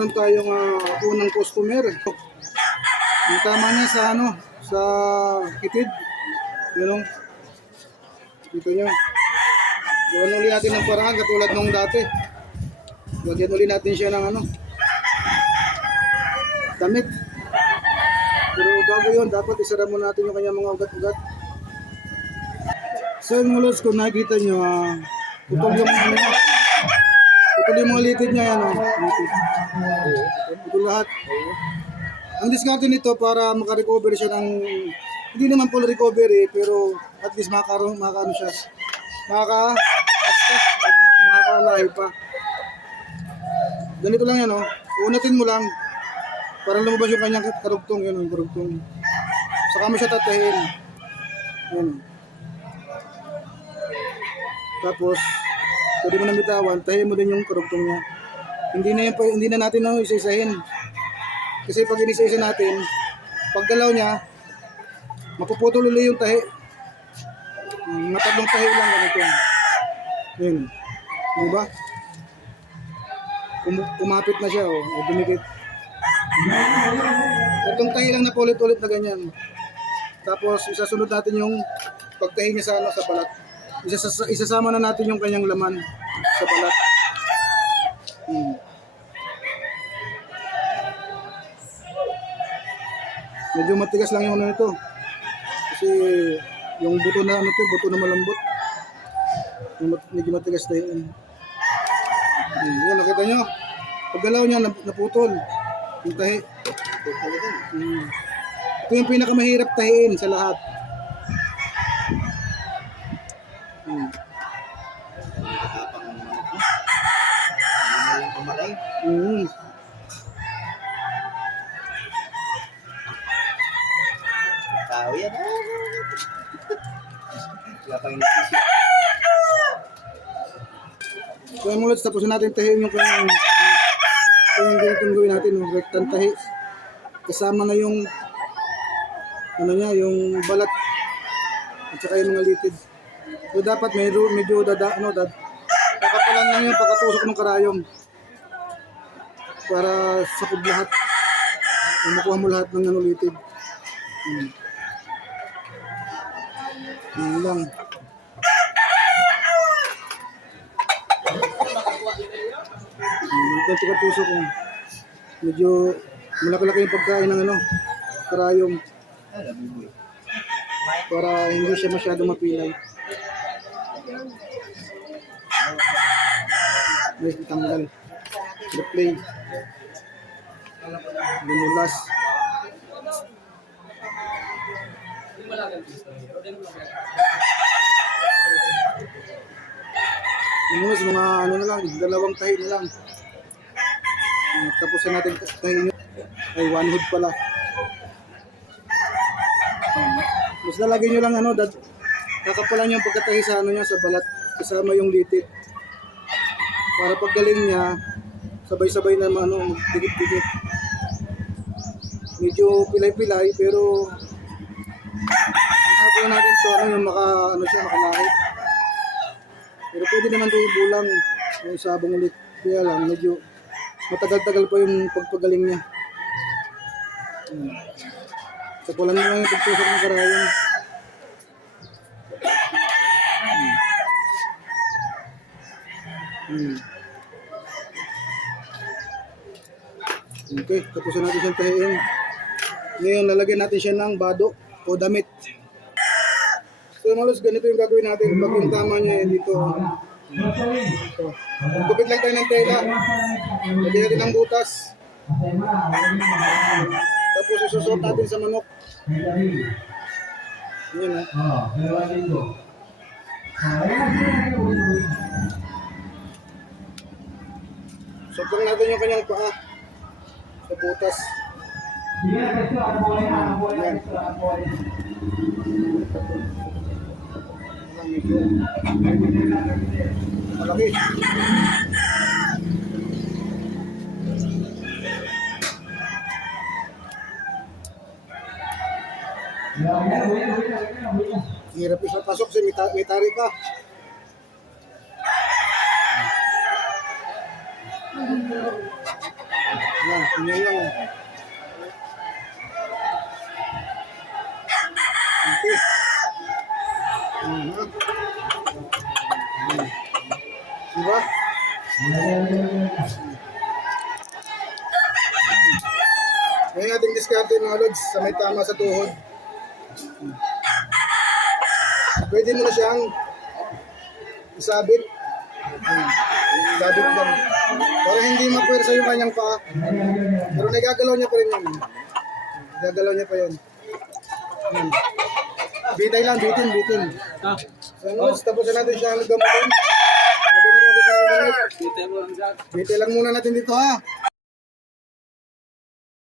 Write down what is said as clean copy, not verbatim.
Meron tayong unang customer. Yung tama niya sa sa kitid. Yun, dito nyo. Gawin ulit natin ng paraan katulad nung dati. Lagyan ulit natin siya ng damit. Pero bago yun, dapat isara muna natin yung kanyang mga ugat-ugat. So yung mga lods, kung nakikita nyo, putol yung putol yung mga litid niya yan. Putol lahat. Ang diskarte nito para makarecover siya ng, hindi naman full recovery, pero at least makakaano siya. Makakalahi pa. Ganito lang yan, unatin mo lang para lumabas yung kanyang karugtong, yun, yung karugtong. Saka mo siya tatahin. Yan. Tapos, pwede mo nang bitawan, tahin mo din yung karugtong niya. Hindi na natin isa-isahin. Kasi pag inisa-isa natin, pag galaw niya, mapuputol ulit yung tahi. Mga tatlong tahi lang ganito. Yun. Diba? Kumapit na siya, dumikit. Tatlong tahi lang na ulit-ulit na ganyan. Tapos isasunod natin yung pagtahi niya sa balat. Isasama na natin yung kanyang laman sa balat. Medyo matigas lang yung nito. Kasi yung buto na buto na malambot. Medyo matigas tayo. Yan, nakita nyo? Paggalaw niya, naputol. Yung tahi. Ito yung pinakamahirap tahiin sa lahat. Tao yan. Kaya mula tapos natin tahiin yung kanyang ganitong gawin natin, rectan tahi. Kasama na yung yung balat at saka yung mga litid. So dapat medyo kakapalan lang yung pagkatusok ng karayom para sakog lahat. Makuha mo lahat ng litid. Yan lang. Ito pagkatusok ko. Medyo malaki-laki yung pagkain ng karayom. Para hindi siya masyadong mapilay. May tanggal. Replay. Lumulas. Lumulas, mga na lang, dalawang tahi na lang. Tapos natin tahi ay one hood pala. Mas lalagyan nyo lang kakapalan yung pagkatahi sa niya sa balat kasama yung litid. Para paggaling niya, sabay-sabay na dikit-dikit. Medyo pilay-pilay pero hapon natin to yung makalakit. Pero pwede naman ito ibulang yung sabong ulit. Kaya lang medyo matagal-tagal pa yung pagpagaling niya. Sa kulang nyo lang yung pagtusok ng karayom. Okay, tapos natin siyang tahiin. Ngayon, lalagyan natin siya ng bado o damit. So, malos, ganito yung gagawin natin. Pag yung tama niya dito. So, gupit lang tayo ng tela. Lagyan natin ng butas. Tapos isusot natin sa manok. Yan Sopang natin yung kanyang paa sa butas. Yan. Malaki. Hirap isa pasok kasi may tari ka. Yan, ganyan lang. Okay. Ha? Diba? Ngayon ating diskarte mga lods sa may tama sa tuhod. Pwede mo na siyang isabit. Isabit lang. Para hindi mapwersa yung kanyang paa. Pero nagagalaw niya pa rin yun. Nagagalaw niya pa yun. Bitay lang, bitin. So, lods, tapos na natin siya gamutin. Bitay lang muna natin dito ha.